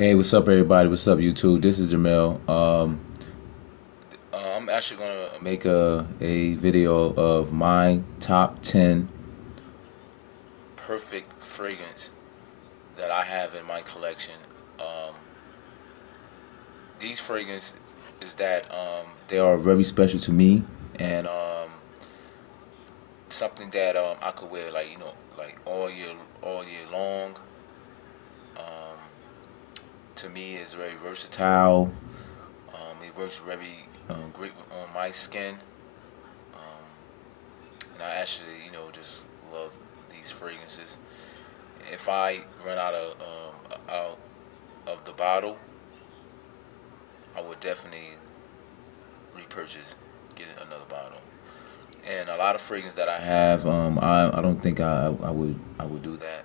Hey, what's up, everybody? What's up, YouTube? This is Jamel. I'm actually gonna make a video of my top 10 perfect fragrance that I have in my collection. Um, these fragrances is that they are very special to me and something that I could wear like all year long. Um, to me, it's very versatile. It works very great on my skin. Um, and I actually, just love these fragrances. If I run out of the bottle, I would definitely repurchase, get another bottle. And a lot of fragrances that I have, I don't think I would do that.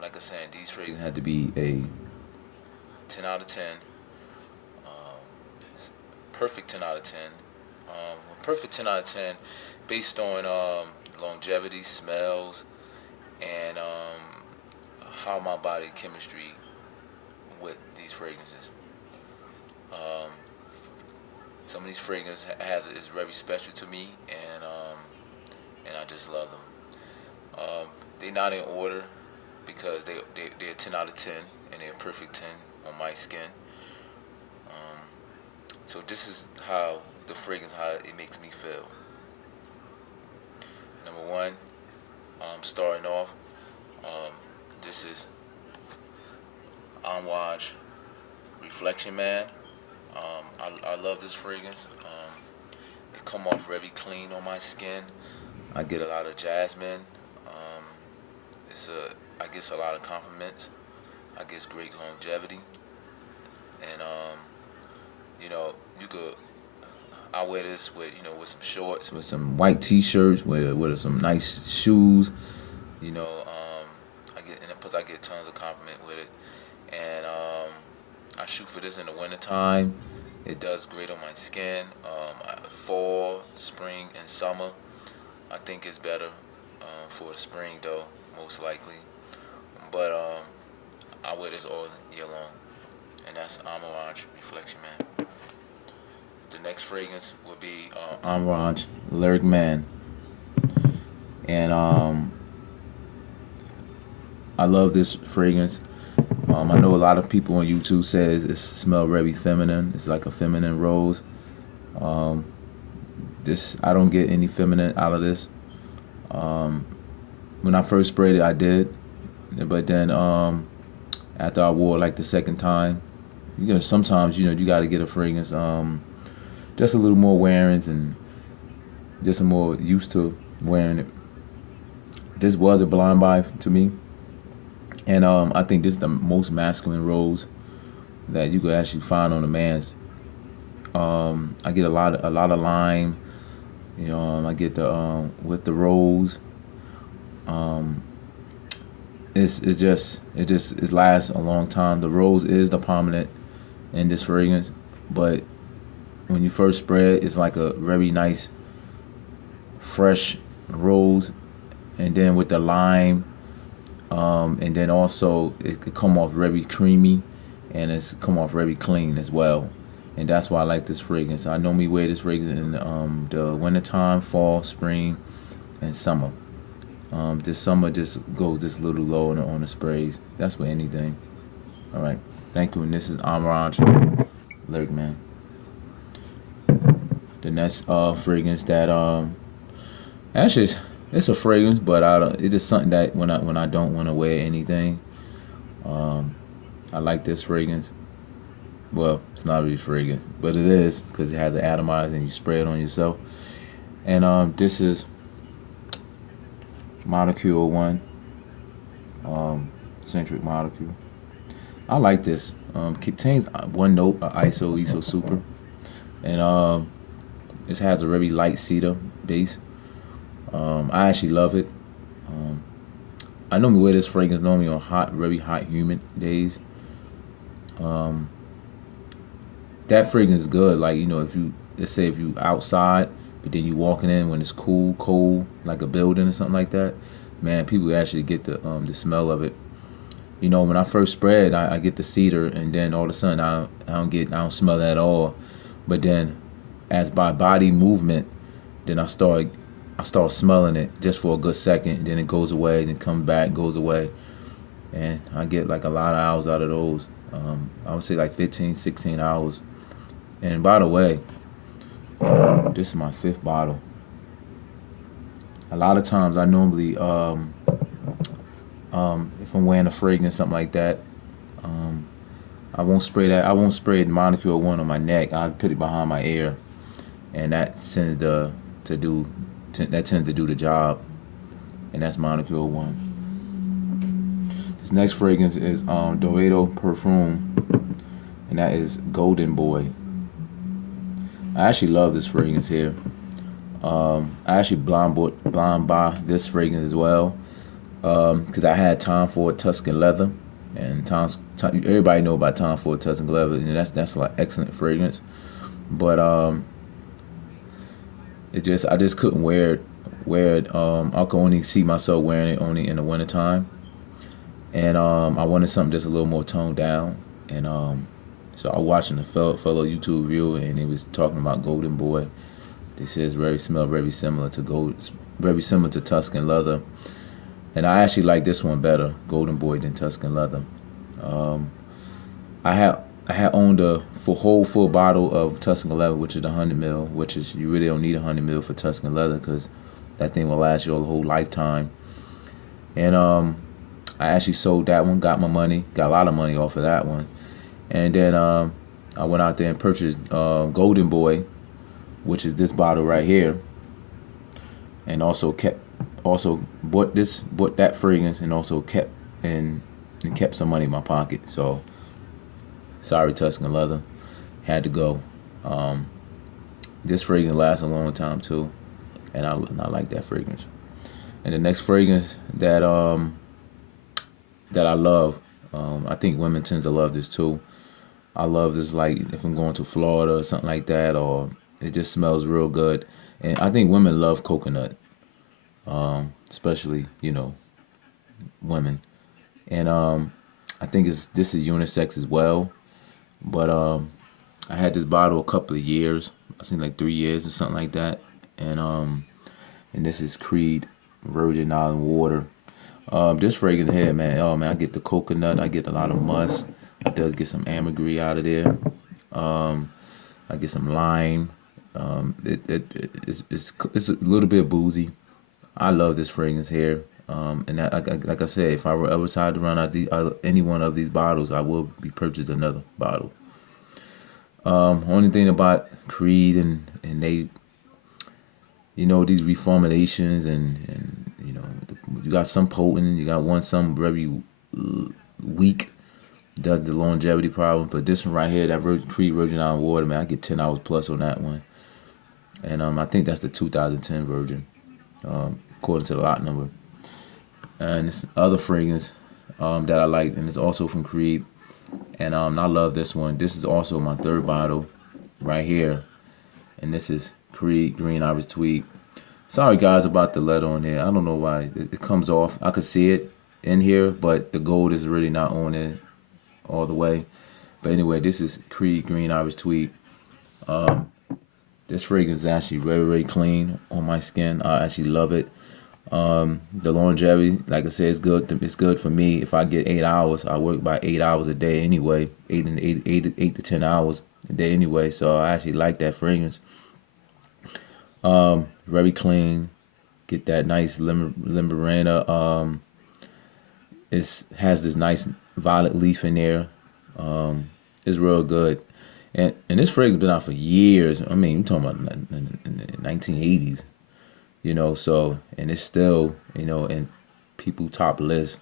Like I said, these fragrances had to be a 10 out of 10. Um, Perfect 10 out of 10. A perfect 10 out of 10 based on longevity, smells, and how my body chemistry with these fragrances. Um, some of these fragrances is very special to me, and I just love them. They're not in order because they're 10 out of 10 and they're perfect 10 on my skin. Um, so this is how the fragrance how it makes me feel. Number one, starting off, um, this is Iwash Reflection Man. I love this fragrance. It come off very clean on my skin. I get a lot of jasmine. Um, I get a lot of compliments. I get great longevity, and you know you could I wear this with with some shorts, with some white t-shirts, with some nice shoes. I get and plus I get tons of compliment with it, and I shoot for this in the wintertime. It does great on my skin. Fall, spring, and summer. I think it's better for the spring though, most likely. But I wear this all year long, and that's Amarage Reflection Man. The next fragrance would be Amarage Lyric Man, and I love this fragrance. I know a lot of people on YouTube says it smells very feminine. It's like a feminine rose. Um, this I don't get any feminine out of this. Um, when I first sprayed it, I did, but then after I wore it like the second time, sometimes you got to get a fragrance just a little more wearings and just more used to wearing it. This was a blind buy to me, and I think this is the most masculine rose that you could actually find on a man's. I get a lot of lime. I get the with the rose. Um, it lasts a long time. The rose is the prominent in this fragrance, but when you first spray it, it's like a very nice fresh rose, and then with the lime, and then also it could come off very creamy, and it's come off very clean as well. And that's why I like this fragrance. I normally wear this fragrance in the wintertime, fall, spring, and summer. This summer just goes just a little low on the sprays. That's for anything. All right. Thank you. And this is Amarage Lyric Man. The next fragrance that actually it's a fragrance, but it's just something that when I don't want to wear anything, um, I like this fragrance. Well, it's not really fragrance, but it is because it has an atomizer and you spray it on yourself. And this is Molecule One, Centric Molecule. I like this. Contains one note, ISO super, and it has a very light cedar base. I actually love it. Um, I normally wear this fragrance normally on very hot, humid days. Um, that fragrance is good. Like if you let's say if you outside, but then you walking in when it's cold, like a building or something like that. Man, people actually get the smell of it. When I first spray it, I get the cedar, and then all of a sudden I don't smell that at all. But then, as by body movement, then I start smelling it just for a good second, and then it goes away, then comes back, goes away, and I get like a lot of hours out of those. I would say like 15, 16 hours. And by the way, this is my fifth bottle. A lot of times I normally, if I'm wearing a fragrance, something like that, I won't spray that. I won't spray the Molecule 1 on my neck. I'll put it behind my ear, and that tends to do the job. And that's Molecule 1. This next fragrance is Dorado Perfume, and that is Golden Boy. I actually love this fragrance here. I actually blind buy this fragrance as well, because I had Tom Ford Tuscan Leather, and everybody know about Tom Ford Tuscan Leather, and that's like excellent fragrance. But I just couldn't wear it. I could only see myself wearing it only in the wintertime, and I wanted something just a little more toned down, and so I was watching a fellow YouTube reviewer, and he was talking about Golden Boy. They say it's very similar to Tuscan Leather, and I actually like this one better, Golden Boy, than Tuscan Leather. I had owned a whole full bottle of Tuscan Leather, which is 100 mil, which is, you really don't need 100 mil for Tuscan Leather, because that thing will last you a whole lifetime. And I actually sold that one, got my money, got a lot of money off of that one, and then I went out there and purchased Golden Boy, which is this bottle right here, and also bought that fragrance, and also kept some money in my pocket. So sorry, Tuscan Leather, had to go. This fragrance lasts a long time too, and I like that fragrance. And the next fragrance that I love, I think women tend to love this too. I love this, like if I'm going to Florida or something like that, or it just smells real good. And I think women love coconut, especially women. And I think this is unisex as well. But I had this bottle a couple of years. I think like 3 years or something like that. And this is Cree Virgin Island Water. This fragrance here, man. Oh man, I get the coconut. I get a lot of musk. It does get some ambergris out of there. I get some lime. It's a little bit boozy. I love this fragrance here. And like I said, if I were ever decide to run out any one of these bottles, I will be purchased another bottle. Only thing about Creed and they, these reformulations, and you got some potent, you got some very weak, does the longevity problem. But this one right here, that Cree Virgin Island Water, man, I get 10 hours plus on that one. And I think that's the 2010 version, according to the lot number. And this other fragrance that I like, and it's also from Creed, and I love this one. This is also my third bottle right here, and this is Cree Green Iris Tweed. Sorry guys about the letter on here. I don't know why it comes off. I could see it in here, but the gold is really not on it all the way. But anyway, this is Cree Green Iris Tweed. This fragrance is actually very, very clean on my skin. I actually love it. The longevity, like I said, is good. It's good for me. If I get 8 hours, I work by 8 hours a day anyway. 8 to 10 hours a day anyway. So I actually like that fragrance. Very clean. Get that nice Limburana. It has this nice violet leaf in there. It's real good. And this fragrance been out for years. I mean, I'm talking about in the 1980s. So, and it's still, in people top list.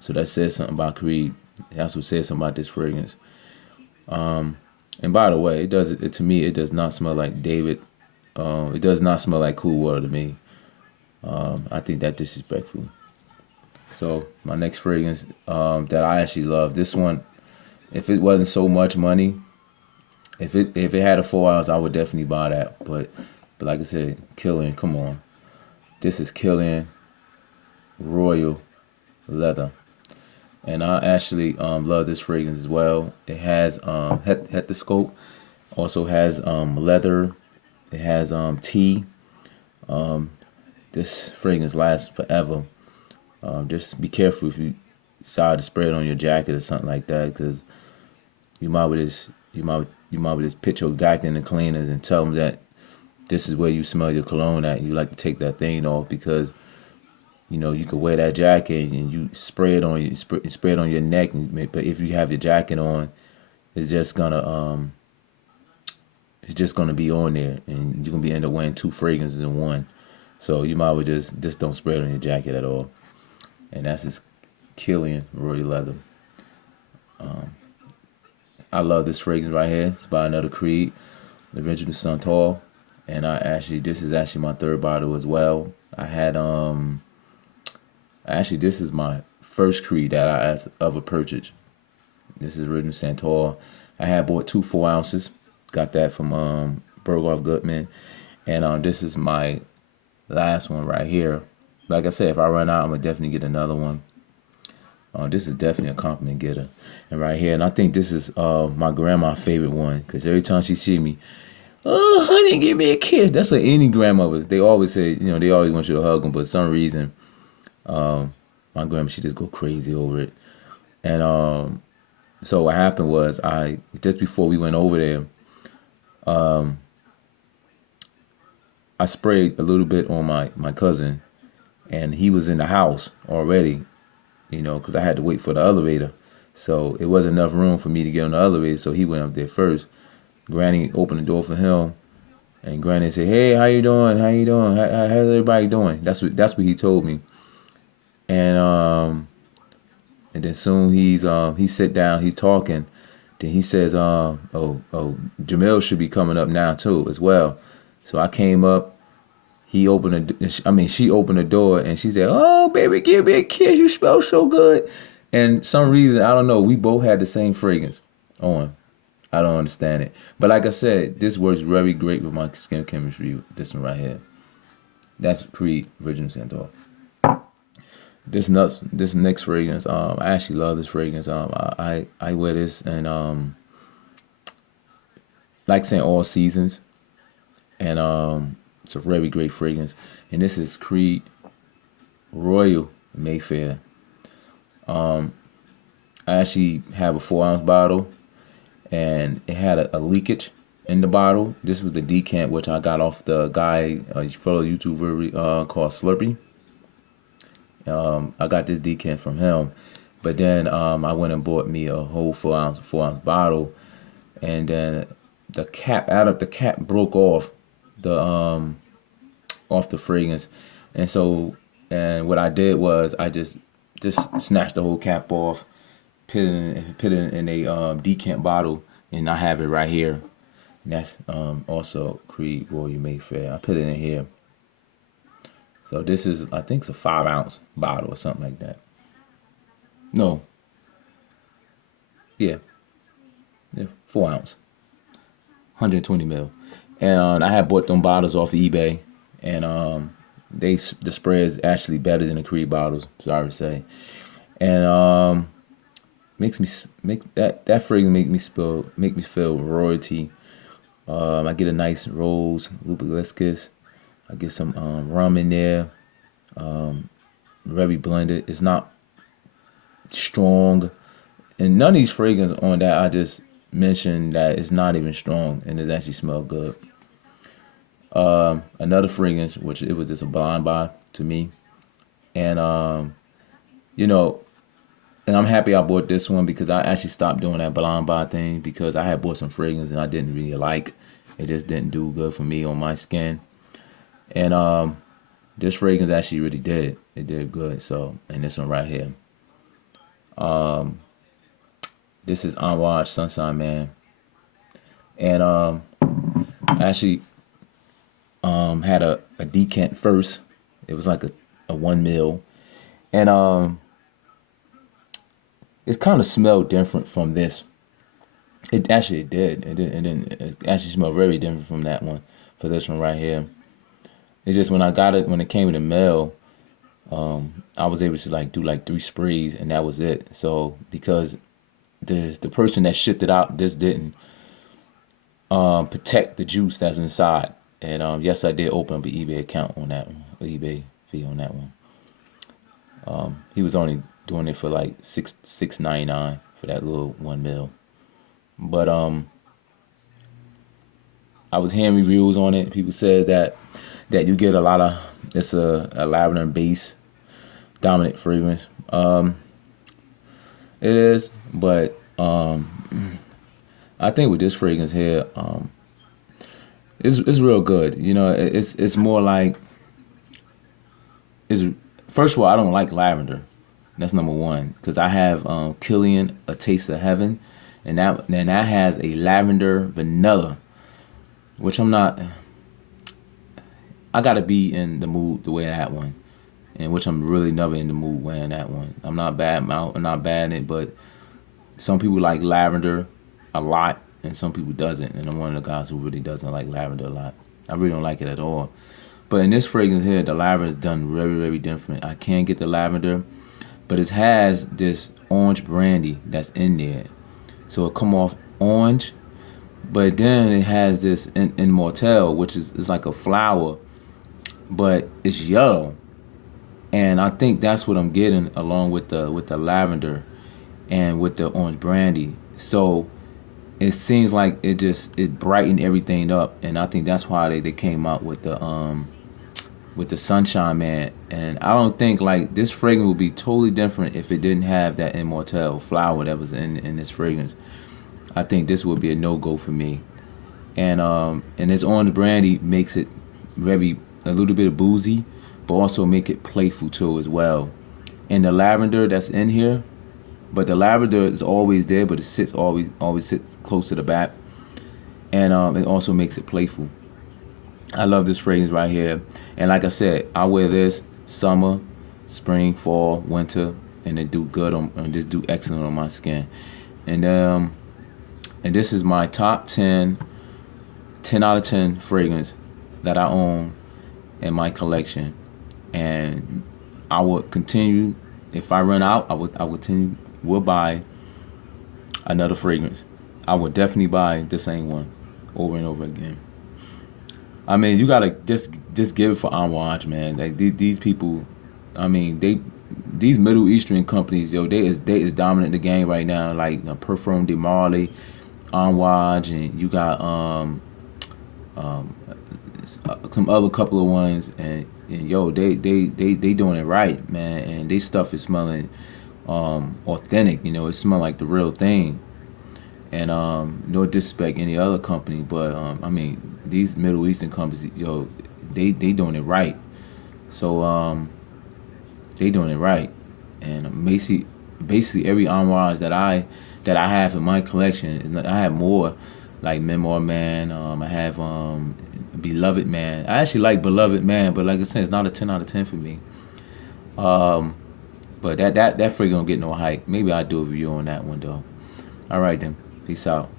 So that says something about Creed. That's what says something about this fragrance. And by the way, to me, it does not smell like David. It does not smell like Cool Water to me. I think that's disrespectful. So my next fragrance that I actually love, this one, if it wasn't so much money, if it had a 4 ounce, I would definitely buy that. But like I said, Killian, come on. This is Killian Royal Leather. and I actually love this fragrance as well. It has head also has leather. It has tea. This fragrance lasts forever. Just be careful if you decide to spray it on your jacket or something like that, because you might pitch your jacket in the cleaners and tell them that this is where you smell your cologne at. You like to take that thing off because you could wear that jacket and you spray it on spray it on your neck. But if you have your jacket on, it's just gonna be on there, and you're gonna be end up wearing two fragrances in one. So you might well just don't spray it on your jacket at all. And that's just killing Royal Leather. I love this fragrance right here. It's by another Creed, the original Suntour. And this is actually my third bottle as well. I had actually this is my first Creed that I ever purchased. This is original Suntour. I had bought 2 4 ounces. Got that from Berghoff Goodman. And this is my last one right here. Like I said, if I run out, I'm gonna definitely get another one. This is definitely a compliment getter. And right here, and I think this is my grandma's favorite one, because every time she see me, oh, honey, give me a kiss. That's like any grandmother. They always say, they always want you to hug them, but for some reason, my grandma, she just go crazy over it. And so what happened was, just before we went over there, I sprayed a little bit on my cousin, and he was in the house already, because I had to wait for the elevator. So it wasn't enough room for me to get on the elevator, so he went up there first. Granny opened the door for him, and Granny said, "Hey, how you doing? How you doing? How's everybody doing?" That's what he told me. And then soon he sit down, he's talking. Then he says, "Oh, Jamil should be coming up now too as well." So I came up. She opened the door, and she said, "Oh, baby, give me a kiss. You smell so good." And some reason, I don't know, we both had the same fragrance on. I don't understand it. But like I said, this works very great with my skin chemistry. This one right here. That's Cree Original Centaur. This next fragrance, I actually love this fragrance. I wear this, and like saying all seasons, and it's a very great fragrance. And this is Cree Royal Mayfair. I actually have a 4 ounce bottle, and it had a leakage in the bottle. This was the decant, which I got off the guy, a fellow YouTuber called Slurpee. I got this decant from him, but then I went and bought me a whole 4 ounce bottle, and then the cap broke off the fragrance, and what I did was I just snatched the whole cap off, put it in a decant bottle, and I have it right here. And that's also Cree Royal Mayfair. I put it in here. So this is, I think it's a 5 ounce bottle or something like that. No. Yeah, 4 ounce. 120 mil. And I had bought them bottles off of eBay, and the spray is actually better than the Creed bottles. Sorry to say, and that fragrance make me feel royalty. I get a nice rose, lupulescus. I get some rum in there. Very blended. It's not strong, and none of these fragrances on that I just mentioned that it's not even strong, and it actually smells good. Another fragrance, which it was just a blind buy to me, and and I'm happy I bought this one, because I actually stopped doing that blind buy thing, because I had bought some fragrance and I didn't really like. It just didn't do good for me on my skin, and this fragrance actually really did. It did good. So, and this one right here, this is Iwash Sunshine Man, and actually had a decant first. It was like a 1 mil, and it kind of smelled different from this. It actually did. It actually smelled very different from that one. For this one right here, it's just when I got it, when it came in the mail, I was able to like do like 3 sprays and that was it. So because the person that shipped it out, this didn't protect the juice that's inside. And yes, I did open up an eBay account on that one, eBay fee on that one. He was only doing it for like six ninety nine for that little 1 mil. But I was hearing reviews on it. People said that you get a lot of it's a lavender base dominant fragrance. It is, but I think with this fragrance here, it's real good. You know, it's more like is first of all, I don't like lavender. That's number one because I have Killian A Taste of Heaven, and that has a lavender vanilla, which I'm not. I gotta be in the mood to wear that one, and which I'm really never in the mood wearing that one. I'm not bad in it, but some people like lavender a lot, and some people doesn't, and I'm one of the guys who really doesn't like lavender a lot. I really don't like it at all. But in this fragrance here, the lavender is done very, very different. I can get the lavender, but it has this orange brandy that's in there. So it come off orange, but then it has this in Mortel, which is like a flower, but it's yellow. And I think that's what I'm getting along with the lavender and with the orange brandy. So it seems like it brightened everything up, and I think that's why they came out with the Sunshine Man. And I don't think like this fragrance would be totally different if it didn't have that Immortelle flower that was in this fragrance. I think this would be a no go for me. And this orange brandy makes it very a little bit boozy, but also make it playful too as well. And the lavender that's in here, but the lavender is always there, but it sits always sits close to the back, and it also makes it playful. I love this fragrance right here, and like I said, I wear this summer, spring, fall, winter, and it do good on and just do excellent on my skin. And and this is my top 10 out of 10 fragrance that I own in my collection, and I would continue if I run out. I would continue will buy another fragrance. I would definitely buy the same one over and over again. I mean, you gotta just give it for Iwash, man. Like these people, I mean, these Middle Eastern companies, yo, they is dominant in the game right now. Like Perfume de Marley, Iwash, and you got um some other couple of ones, and yo, they doing it right, man. And they stuff is smelling authentic. You know, it smell like the real thing. And no disrespect any other company, but I mean these Middle Eastern companies, yo, they doing it right. So they doing it right, and basically every armoire that I have in my collection, I have more like Memoir Man. I have Beloved Man. I actually like Beloved Man, but like I said, it's not a 10 out of 10 for me. Um, but that figure don't get no hype. Maybe I'll do a review on that one though. All right then, peace out.